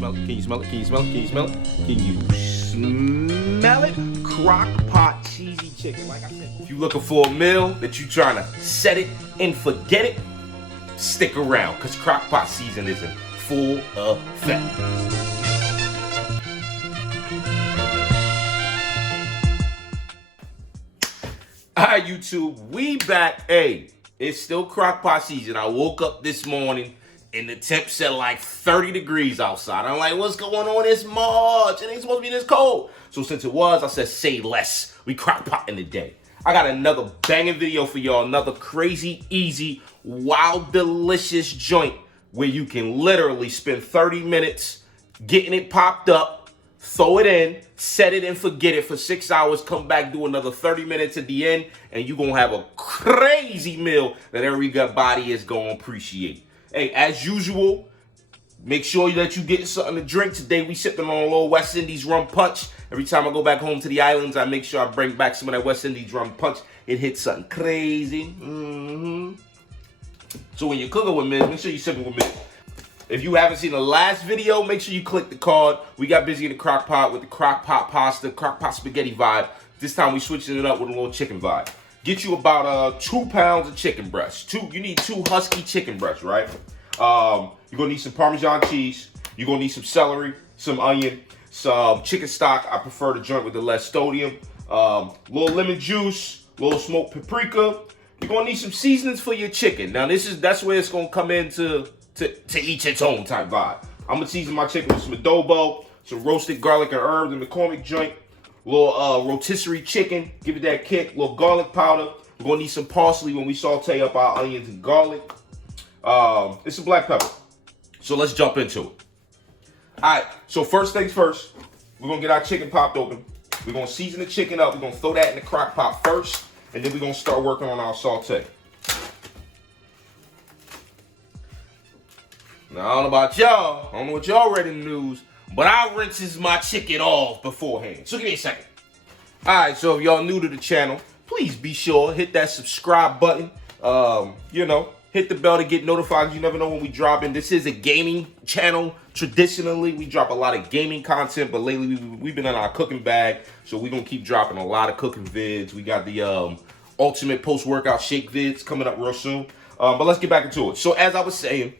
smell it? Can you smell it? Can you smell it? Can you smell it? Can you smell it? Crock pot cheesy chicken. Like I said, if you're looking for a meal that you trying to set it and forget it, stick around, because crock pot season is in full effect. Alright, YouTube, we back. Hey, it's still crock pot season. I woke up this morning and the temp said like 30 degrees outside. I'm like, what's going on? It's March. It ain't supposed to be this cold. So since it was, I said, say less. We crock potting today. I got another banging video for y'all. Another crazy, easy, wild, delicious joint where you can literally spend 30 minutes getting it popped up, throw it in, set it and forget it for 6 hours, come back, do another 30 minutes at the end, and you're going to have a crazy meal that every gut body is going to appreciate. Hey, as usual, make sure that you get something to drink. Today we sipping on a little West Indies rum punch. Every time I go back home to the islands, I make sure I bring back some of that West Indies rum punch. It hits something crazy. So when you're cooking with me, make sure you're sipping with me. If you haven't seen the last video, make sure you click the card. We got busy in the crock pot with the crock pot pasta, crock pot spaghetti vibe. This time we switching it up with a little chicken vibe. Get you about 2 pounds of chicken breast. You need 2 husky chicken breasts, right? You're gonna need some Parmesan cheese. You're gonna need some celery, some onion, some chicken stock. I prefer the joint with the less sodium. Little lemon juice, little smoked paprika. You're gonna need some seasonings for your chicken. Now that's where it's gonna come into to each its own type vibe. I'm gonna season my chicken with some adobo, some roasted garlic and herb, the McCormick joint. Little rotisserie chicken, give it that kick. Little garlic powder. We're gonna need some parsley when we saute up our onions and garlic. It's some black pepper. So let's jump into it. Alright, so first things first, we're gonna get our chicken popped open. We're gonna season the chicken up. We're gonna throw that in the crock pot first, and then we're gonna start working on our saute. Now, I don't know about y'all. I don't know what y'all read in the news, but I rinses my chicken off beforehand. So give me a second. Alright, so if y'all new to the channel, please be sure hit that subscribe button. Hit the bell to get notified. You never know when we drop in. This is a gaming channel. Traditionally, we drop a lot of gaming content, but lately we've been in our cooking bag, so we're gonna keep dropping a lot of cooking vids. We got the ultimate post-workout shake vids coming up real soon. But let's get back into it. So as I was saying,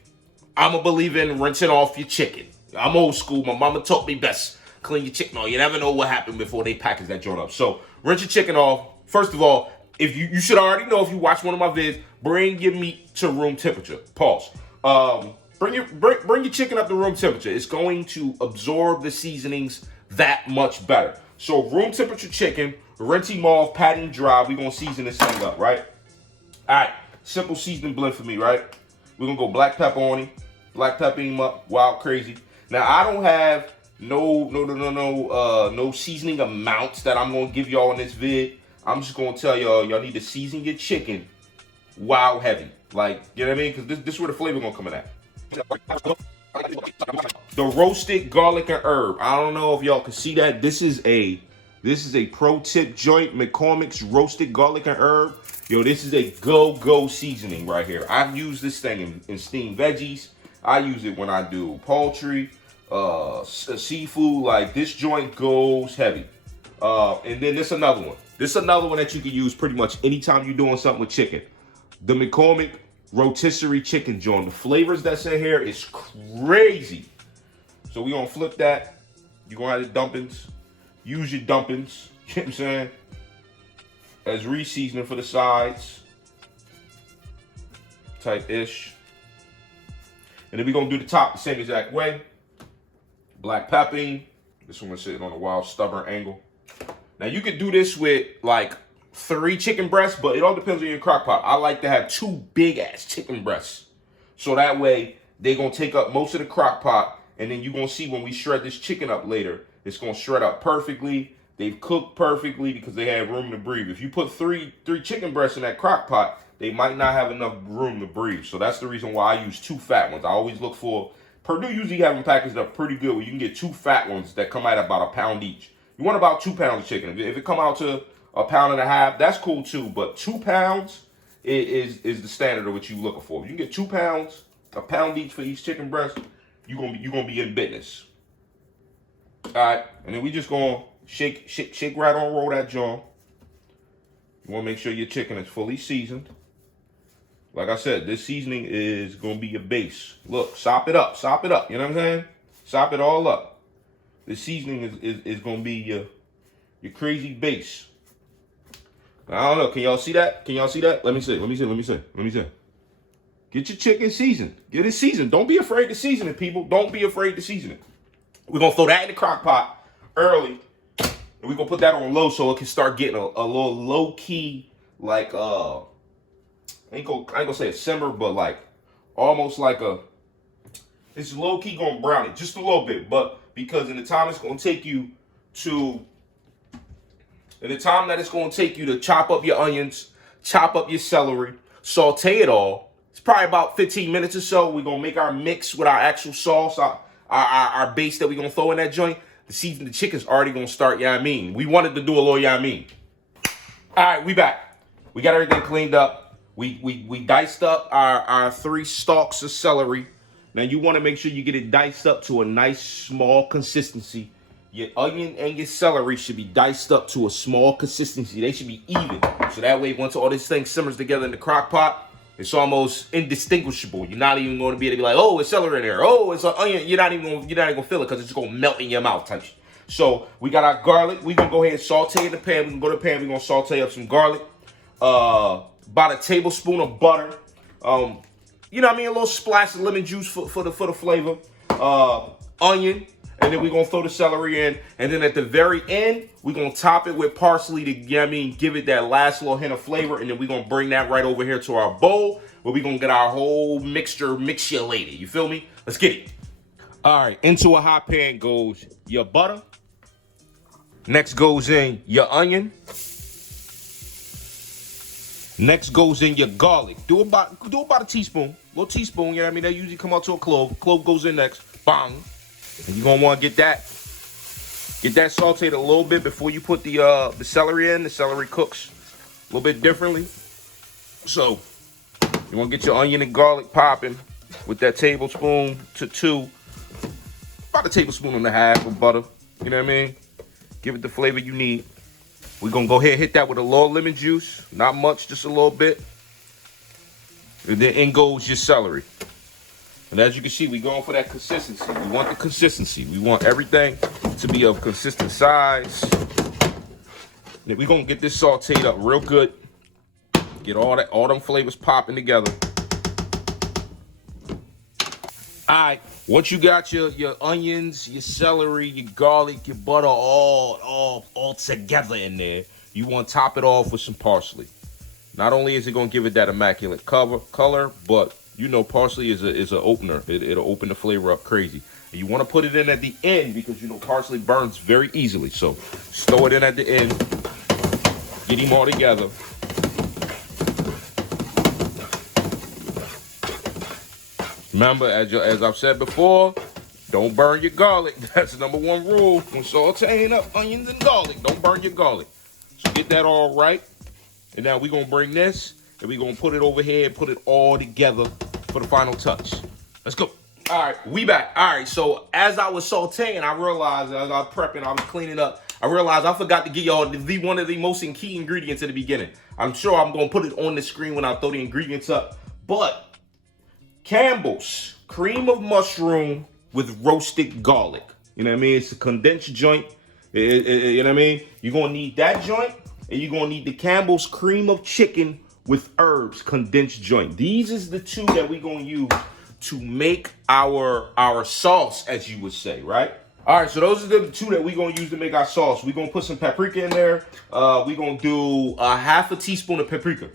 I'm a believer in rinsing off your chicken. I'm old school. My mama taught me best. Clean your chicken off. You never know what happened before they package that joint up. So rinse your chicken off. First of all, if you should already know if you watch one of my vids, bring your meat to room temperature. Pause. Bring your chicken up to room temperature. It's going to absorb the seasonings that much better. So room temperature chicken, rinse him off, pat him dry. We're gonna season this thing up, right? All right, simple seasoning blend for me, right? We're gonna go black pepper on him, black pepper him up, wild crazy. Now I don't have no seasoning amounts that I'm gonna give y'all in this vid. I'm just gonna tell y'all need to season your chicken wild heavy. Like, you know what I mean? Because this is where the flavor gonna come in at. The roasted garlic and herb. I don't know if y'all can see that. This is a pro tip joint. McCormick's roasted garlic and herb. Yo, this is a go seasoning right here. I've used this thing in steamed veggies. I use it when I do poultry, seafood. Like, this joint goes heavy. And then there's another one. This is another one that you can use pretty much anytime you're doing something with chicken. The McCormick rotisserie chicken joint. The flavors that's in here is crazy. So we gonna flip that. You're gonna have the dumpings. Use your dumpings. You know what I'm saying? As re-seasoning for the sides. Type-ish. And then we're gonna do the top the same exact way. Black peppering. This one was sitting on a wild stubborn angle. Now you could do this with like 3 chicken breasts, but it all depends on your crock pot. I like to have 2 big ass chicken breasts. So that way they're gonna take up most of the crock pot, and then you're gonna see when we shred this chicken up later, it's gonna shred up perfectly. They've cooked perfectly because they have room to breathe. If you put three chicken breasts in that crock pot, they might not have enough room to breathe. So that's the reason why I use 2 fat ones. I always look for, Purdue usually have them packaged up pretty good where you can get 2 fat ones that come out about 1 pound each. You want about 2 pounds of chicken. If it come out to 1.5 pounds, that's cool too. But 2 pounds is the standard of what you're looking for. If you can get 2 pounds, 1 pound each for each chicken breast, you're gonna be in business. All right, and then we just gonna shake right on, roll that joint. You wanna make sure your chicken is fully seasoned. Like I said, this seasoning is gonna be your base. Look, sop it up, you know what I'm saying? Sop it all up. The seasoning is gonna be your crazy base. I don't know, can y'all see that? Can y'all see that? Let me see. Get your chicken seasoned. Get it seasoned. Don't be afraid to season it, people. Don't be afraid to season it. We're gonna throw that in the crock pot early. And we're gonna put that on low so it can start getting a little low key, like I ain't gonna say a simmer, but like almost like it's low key gonna brown it just a little bit, but because in the time that it's gonna take you to chop up your onions, chop up your celery, saute it all. It's probably about 15 minutes or so. We're gonna make our mix with our actual sauce, our base that we're gonna throw in that joint. The chicken's already gonna start, yeah, I mean. We wanted to do a little, yeah, I mean. All right, we back. We got everything cleaned up. We diced up our 3 stalks of celery. Now you want to make sure you get it diced up to a nice small consistency. Your onion and your celery should be diced up to a small consistency. They should be even. So that way, once all this thing simmers together in the crock pot, it's almost indistinguishable. You're not even going to be able to be like, oh, it's celery in there. Oh, it's an onion. You're not even gonna feel it because it's just gonna melt in your mouth type shit. So we got our garlic. We're gonna go ahead and saute in the pan. We can go to the pan. We're gonna saute up some garlic. About a tablespoon of butter. You know what I mean? A little splash of lemon juice for the flavor. Onion. And then we're going to throw the celery in. And then at the very end, we're going to top it with parsley to, you know what I mean, give it that last little hint of flavor. And then we're going to bring that right over here to our bowl where we're going to get our whole mixturated. You feel me? Let's get it. All right. Into a hot pan goes your butter. Next goes in your onion. Next goes in your garlic. Do about a teaspoon. Little teaspoon, you know what I mean? That usually come out to a clove. Clove goes in next. Bang. And you're gonna want to get that sauteed a little bit before you put the celery in. The celery cooks a little bit differently. So you want to get your onion and garlic popping with that tablespoon to 2, about a tablespoon and a half of butter. You know what I mean? Give it the flavor you need. We're gonna go ahead and hit that with a little lemon juice. Not much, just a little bit. And then in goes your celery. And as you can see, we're going for that consistency. We want the consistency. We want everything to be of consistent size. Then we're going to get this sauteed up real good. Get all them flavors popping together. All right. Once you got your onions, your celery, your garlic, your butter all together in there, you want to top it off with some parsley. Not only is it going to give it that immaculate color, but you know, parsley is an opener. It'll open the flavor up crazy. And you want to put it in at the end because, you know, parsley burns very easily. So throw it in at the end. Get them all together. Remember, as I've said before, don't burn your garlic. That's the #1 rule. When sauteing up onions and garlic, don't burn your garlic. So get that all right. And now we're going to bring this and we're going to put it over here and put it all together for the final touch. Let's go. All right, we back. All right, so as I was sauteing, I realized as I was prepping, I was cleaning up, I realized I forgot to give y'all one of the most key ingredients at the beginning. I'm sure I'm going to put it on the screen when I throw the ingredients up. But Campbell's cream of mushroom with roasted garlic. You know what I mean? It's a condensed joint. You know what I mean? You're going to need that joint, and you're going to need the Campbell's cream of chicken with herbs condensed joint. These is the 2 that we're going to use to make our sauce, as you would say, right? All right, so those are the 2 that we're going to use to make our sauce. We're going to put some paprika in there. We're going to do a half a teaspoon of paprika.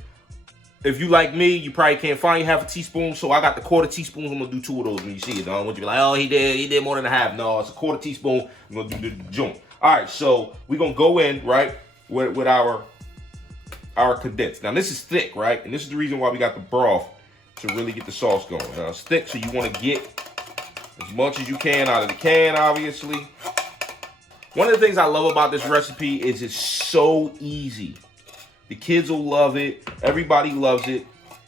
If you like me, you probably can't find half a teaspoon, so I got the 1/4 teaspoon. I'm going to do 2 of those when you see it. I don't want you to be like, oh, he did more than a half. No, it's a 1/4 teaspoon. I'm going to do the joint. All right, so we're going to go in, right, with our condensed. Now, this is thick, right? And this is the reason why we got the broth to really get the sauce going. Now, it's thick, so you want to get as much as you can out of the can, obviously. One of the things I love about this recipe is it's so easy. The kids will love it. Everybody loves it.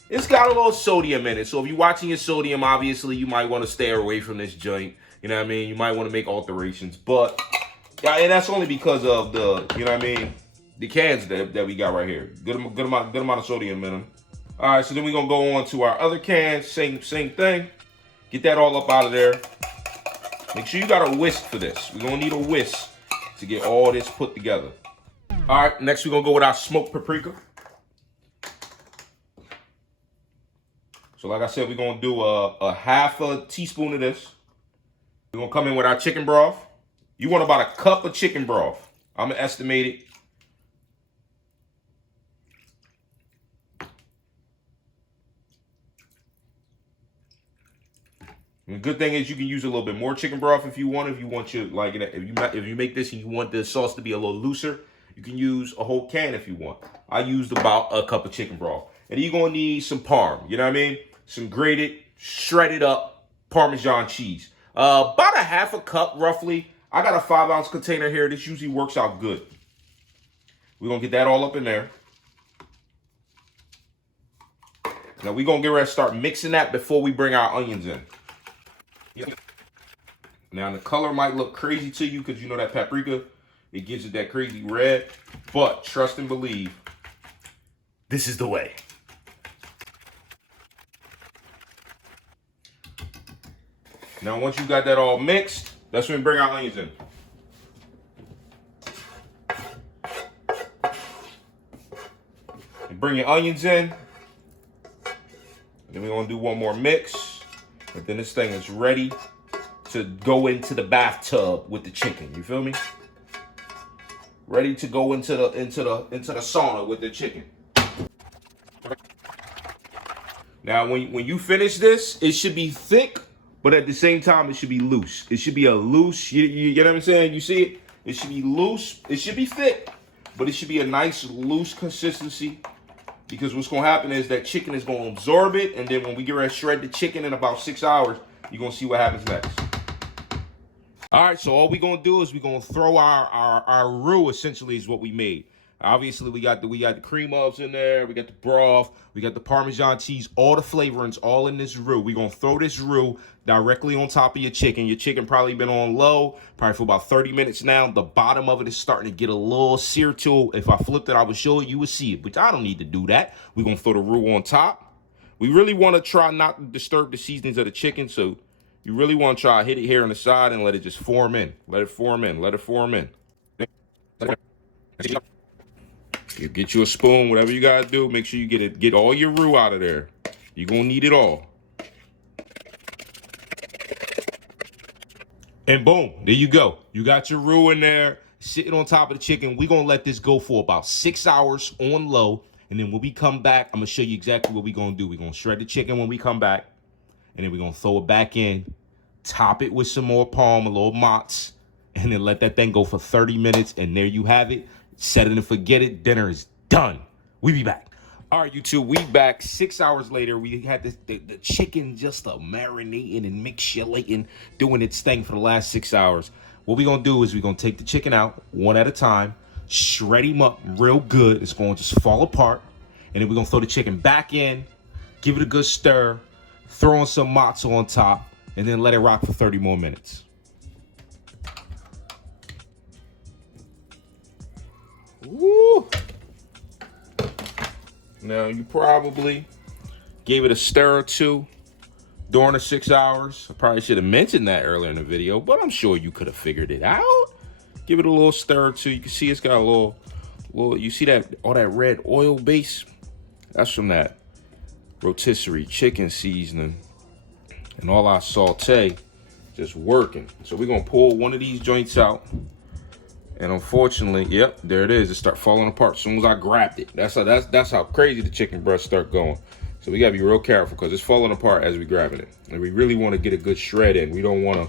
It's got a little sodium in it. So if you're watching your sodium, obviously, you might want to stay away from this joint. You know what I mean? You might want to make alterations, but yeah, and that's only because of the, you know what I mean, the cans that we got right here. Good amount of sodium in them. All right, so then we're gonna go on to our other cans. Same thing. Get that all up out of there. Make sure you got a whisk for this. We're gonna need a whisk to get all this put together. All right, next we're gonna go with our smoked paprika. So like I said, we're gonna do a half a teaspoon of this. We're gonna come in with our chicken broth. You want about a cup of chicken broth. I'm gonna estimate it. And the good thing is you can use a little bit more chicken broth if you want. If you want your, like, if you make this and you want the sauce to be a little looser, you can use a whole can if you want. I used about a cup of chicken broth. And you're gonna need some parm, you know what I mean? Some grated, shredded up Parmesan cheese. About a half a cup roughly. I got a 5-ounce container here. This usually works out good. We're gonna get that all up in there. Now we're gonna get ready to start mixing that before we bring our onions in. Now the color might look crazy to you because you know that paprika, it gives it that crazy red, but trust and believe, this is the way. Now once you got that all mixed, that's when we bring our onions in. And bring your onions in. Then we're gonna do one more mix. And then this thing is ready to go into the bathtub with the chicken. You feel me? Ready to go into the sauna with the chicken. Now, when you finish this, it should be thick, but at the same time, it should be loose. It should be a loose. You get what I'm saying? You see it? It should be loose. It should be thick, but it should be a nice loose consistency. Because what's going to happen is that chicken is going to absorb it, and then when we get ready to shred the chicken in about 6 hours, you're going to see what happens next. All right, so all we're going to do is we're going to throw our roux, essentially, is what we made. Obviously, we got the cream ups in there, we got the broth, we got the Parmesan cheese, all the flavorings, all in this roux. We're going to throw this roux directly on top of your chicken. Your chicken probably been on low, probably for about 30 minutes now. The bottom of it is starting to get a little sear to it. If I flipped it, I would show it, you would see it, but I don't need to do that. We're going to throw the roux on top. We really want to try not to disturb the seasonings of the chicken, so you really want to try hit it here on the side and let it just form in. Let it form in, let it form in. You get you a spoon, whatever you gotta do, make sure you get all your roux out of there. You're gonna need it all. And boom, there you go. You got your roux in there, sitting on top of the chicken. We're gonna let this go for about 6 hours on low. And then when we come back, I'm gonna show you exactly what we're gonna do. We're gonna shred the chicken when we come back, and then we're gonna throw it back in, top it with some more parm, a little mozz, and then let that thing go for 30 minutes, and there you have it. Set it and forget it. Dinner is done. We be back. All right, YouTube, we back 6 hours later. We had the chicken just marinating and mixulating, doing its thing for the last 6 hours. What we're going to do is we're going to take the chicken out one at a time, shred him up real good. It's going to just fall apart. And then we're going to throw the chicken back in, give it a good stir, throw in some mozz on top, and then let it rock for 30 more minutes. Woo! Now, you probably gave it a stir or two during the 6 hours. I probably should have mentioned that earlier in the video, but I'm sure you could have figured it out. Give it a little stir or two. You can see it's got a little, you see that, all that red oil base? That's from that rotisserie chicken seasoning and all our saute just working. So we're going to pull one of these joints out. And unfortunately, yep, there it is. It start falling apart as soon as I grabbed it. That's how crazy the chicken breasts start going. So we gotta be real careful because it's falling apart as we grabbing it. And we really want to get a good shred in. We don't want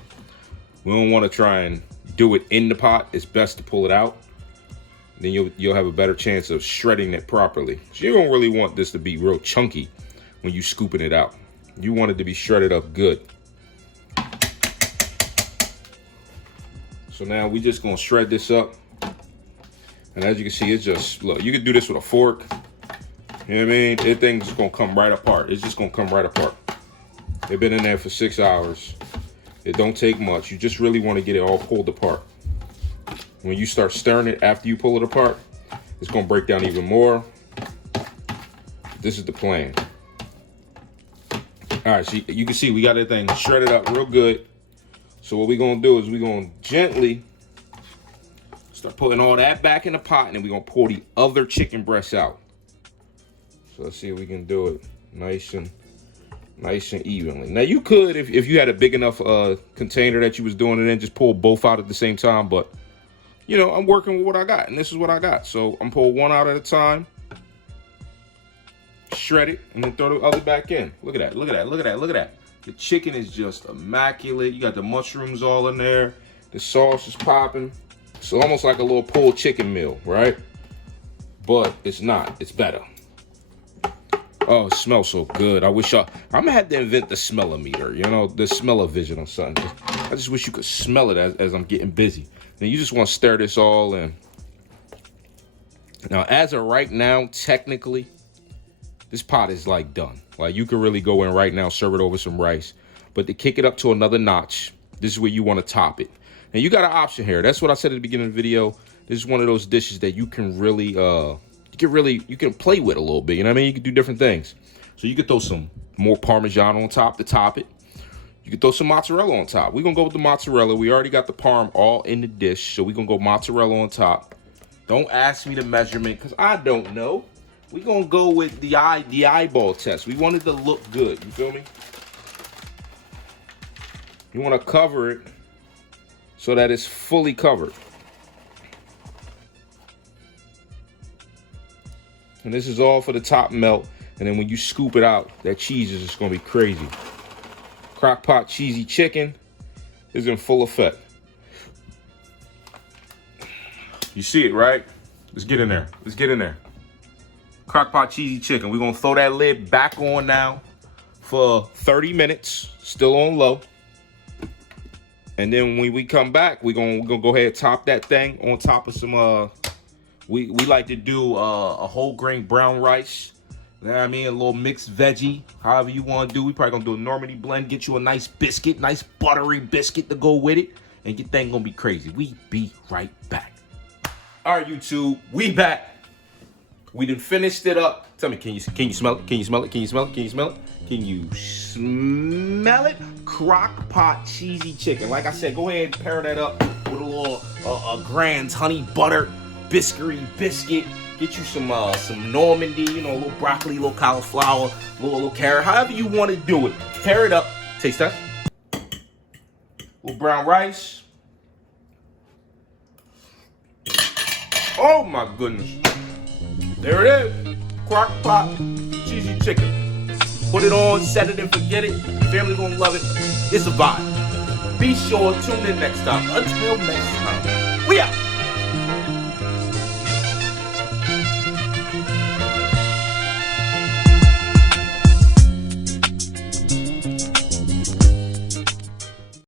to try and do it in the pot. It's best to pull it out. Then you'll have a better chance of shredding it properly. So you don't really want this to be real chunky when you scooping it out. You want it to be shredded up good. So now we just gonna shred this up. And as you can see, it's just, look, you can do this with a fork. You know what I mean? That thing's just gonna come right apart. It's just gonna come right apart. They've been in there for 6 hours. It don't take much. You just really want to get it all pulled apart. When you start stirring it after you pull it apart, it's going to break down even more. This is the plan. All right, so you can see we got that thing shredded up real good. So what we're going to do is we're going to gently start putting all that back in the pot, and then we're going to pour the other chicken breasts out. So let's see if we can do it nice and evenly. Now you could, if you had a big enough container that you was doing it in, just pull both out at the same time. But, you know, I'm working with what I got, and this is what I got. So I'm pulling one out at a time. Shred it, and then throw the other back in. Look at that, look at that, look at that, look at that. The chicken is just immaculate. You got the mushrooms all in there. The sauce is popping. It's almost like a little pulled chicken meal, right? But it's not, it's better. Oh, it smells so good. I wish I'm gonna have to invent the smellometer, you know, the smell-o-vision or something. I just wish you could smell it as I'm getting busy. Then you just want to stir this all in. Now, as of right now, technically, this pot is like done. Like you could really go in right now, serve it over some rice. But to kick it up to another notch, this is where you want to top it. And you got an option here. That's what I said at the beginning of the video. This is one of those dishes that you can really, you can play with a little bit. You know what I mean? You can do different things. So you could throw some more Parmesan on top to top it. You could throw some mozzarella on top. We're going to go with the mozzarella. We already got the parm all in the dish. So we're going to go mozzarella on top. Don't ask me the measurement because I don't know. We're going to go with the eyeball test. We want it to look good. You feel me? You want to cover it so that it's fully covered. And this is all for the top melt. And then when you scoop it out, that cheese is just going to be crazy. Crock pot cheesy chicken is in full effect. You see it, right? Let's get in there. Let's get in there. Crock pot cheesy chicken. We're going to throw that lid back on now for 30 minutes. Still on low. And then when we come back, we're gonna go ahead and top that thing on top of some, we like to do a whole grain brown rice. You know what I mean? A little mixed veggie, however you want to do. We probably gonna do a Normandy blend, get you a nice biscuit, nice buttery biscuit to go with it. And your thing gonna be crazy. We be right back. All right, YouTube, we back. We done finished it up. Tell me, can you smell it? Can you smell it? Can you smell it? Can you smell it? Can you smell it? Crock pot cheesy chicken. Like I said, go ahead and pair that up with a little Grand's honey butter biscuit. Get you some Normandy, you know, a little broccoli, a little cauliflower, a little carrot. However you want to do it. Pair it up. Taste that. A little brown rice. Oh my goodness. There it is. Crock pot cheesy chicken. Put it on, set it and forget it. Family gonna love it. It's a vibe. Be sure to tune in next time. Until next time.